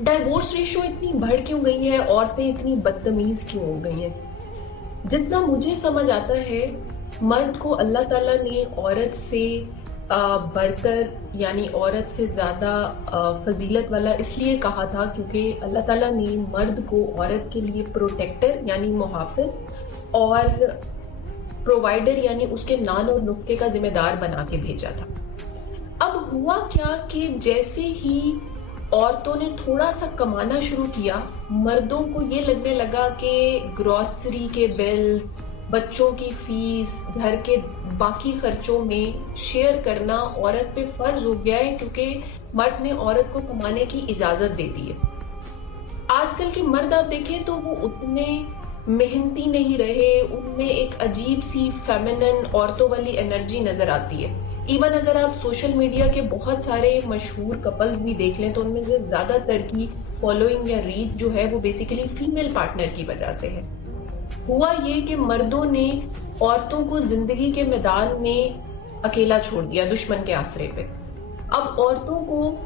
Diverse ratio اتنی بڑھ کیوں گئی ہے؟ عورتیں اتنی بدتمیز کیوں ہو گئی ہیں؟ جتنا مجھے سمجھ آتا ہے، مرد کو اللہ تعالیٰ نے عورت سے برتر یعنی عورت سے زیادہ فضیلت والا اس لیے کہا تھا کیونکہ اللہ تعالیٰ نے مرد کو عورت کے لیے پروٹیکٹر یعنی محافظ اور پرووائڈر یعنی اس کے نان اور نفقے کا ذمہ دار بنا کے بھیجا تھا۔ اب ہوا کیا کہ جیسے ہی عورتوں نے تھوڑا سا کمانا شروع کیا، مردوں کو یہ لگنے لگا کہ گروسری کے بل، بچوں کی فیس، گھر کے باقی خرچوں میں شیئر کرنا عورت پہ فرض ہو گیا ہے، کیونکہ مرد نے عورت کو کمانے کی اجازت دے دی ہے۔ آج کل کے مرد آپ دیکھیں تو وہ اتنے محنتی نہیں رہے، ان میں ایک عجیب سی فیمنن عورتوں والی انرجی نظر آتی ہے۔ ایون اگر آپ سوشل میڈیا کے بہت سارے مشہور کپلز بھی دیکھ لیں تو ان میں سے زیادہ تر کی فالوئنگ یا ریچ جو ہے وہ بیسیکلی فیمیل پارٹنر کی وجہ سے ہے۔ ہوا یہ کہ مردوں نے عورتوں کو زندگی کے میدان میں اکیلا چھوڑ دیا دشمن کے آسرے پہ۔ اب عورتوں کو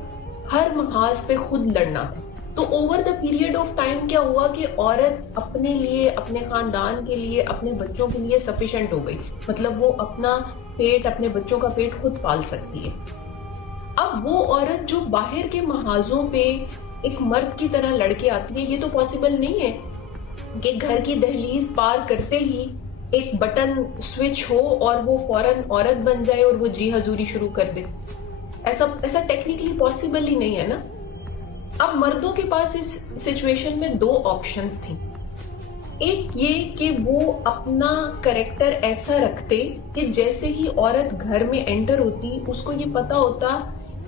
ہر محاذ پہ خود لڑنا تھا۔ تو over the period of time کیا ہوا کہ عورت اپنے لیے، اپنے خاندان کے لیے، اپنے بچوں کے لیے سفیشینٹ ہو گئی، مطلب وہ اپنا پیٹ، اپنے بچوں کا پیٹ خود پال سکتی ہے۔ اب وہ عورت جو باہر کے محاذوں پہ ایک مرد کی طرح لڑکے آتی ہے، یہ تو پاسبل نہیں ہے کہ گھر کی دہلیز پار کرتے ہی ایک بٹن سوئچ ہو اور وہ فوراً عورت بن جائے اور وہ جی حضوری شروع کر دے۔ ایسا ٹیکنیکلی پاسبل ہی نہیں ہے نا۔ اب مردوں کے پاس اس سچویشن میں دو آپشنز تھیں۔ ایک یہ کہ وہ اپنا کریکٹر ایسا رکھتے کہ جیسے ہی عورت گھر میں انٹر ہوتی اس کو یہ پتا ہوتا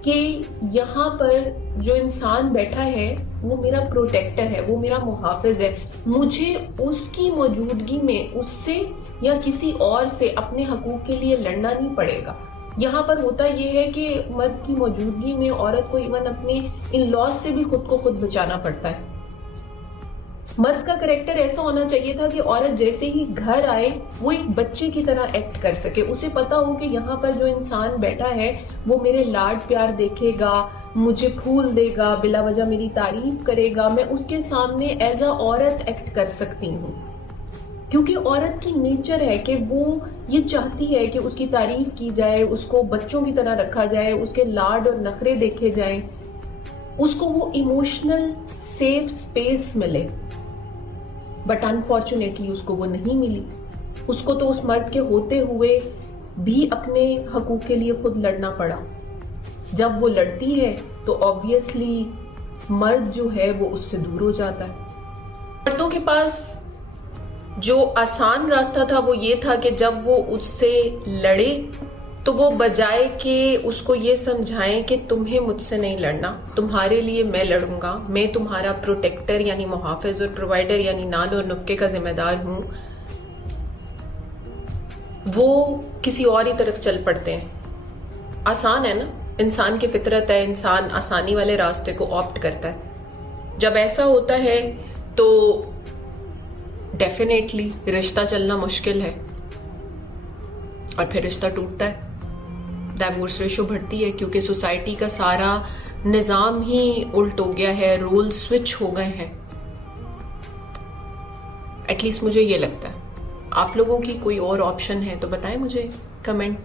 کہ یہاں پر جو انسان بیٹھا ہے وہ میرا پروٹیکٹر ہے، وہ میرا محافظ ہے، مجھے اس کی موجودگی میں اس سے یا کسی اور سے اپنے حقوق کے لیے لڑنا نہیں پڑے گا۔ یہاں پر ہوتا یہ ہے کہ مرد کی موجودگی میں عورت کو ایون اپنے ان لاز سے بھی خود کو خود بچانا پڑتا ہے۔ مرد کا کریکٹر ایسا ہونا چاہیے تھا کہ عورت جیسے ہی گھر آئے وہ ایک بچے کی طرح ایکٹ کر سکے، اسے پتا ہو کہ یہاں پر جو انسان بیٹھا ہے وہ میرے لاڈ پیار دیکھے گا، مجھے پھول دے گا، بلا وجہ میری تعریف کرے گا، میں اس کے سامنے ایز اے عورت ایکٹ کر سکتی ہوں۔ کیونکہ عورت کی نیچر ہے کہ وہ یہ چاہتی ہے کہ اس کی تعریف کی جائے، اس کو بچوں کی طرح رکھا جائے، اس کے لاڈ اور نخرے دیکھے جائیں، اس کو وہ ایموشنل سیف سپیس ملے۔ بٹ انفارچونیٹلی اس کو وہ نہیں ملی۔ اس کو تو اس مرد کے ہوتے ہوئے بھی اپنے حقوق کے لیے خود لڑنا پڑا۔ جب وہ لڑتی ہے تو آبویسلی مرد جو ہے وہ اس سے دور ہو جاتا ہے۔ مردوں کے پاس جو آسان راستہ تھا وہ یہ تھا کہ جب وہ اس سے لڑے تو وہ بجائے کہ اس کو یہ سمجھائیں کہ تمہیں مجھ سے نہیں لڑنا، تمہارے لیے میں لڑوں گا، میں تمہارا پروٹیکٹر یعنی محافظ اور پرووائڈر یعنی نان اور نفقے کا ذمہ دار ہوں، وہ کسی اور ہی طرف چل پڑتے ہیں۔ آسان ہے نا، انسان کی فطرت ہے، انسان آسانی والے راستے کو آپٹ کرتا ہے۔ جب ایسا ہوتا ہے تو ڈیفینیٹلی رشتہ چلنا مشکل ہے اور پھر رشتہ ٹوٹتا ہے، ڈائیورس ریشو بڑھتی ہے، کیونکہ سوسائٹی کا سارا نظام ہی الٹ ہو گیا ہے، رول سوئچ ہو گئے ہیں۔ ایٹ لیسٹ مجھے یہ لگتا ہے۔ آپ لوگوں کی کوئی اور آپشن ہے تو بتائیں مجھے کمنٹ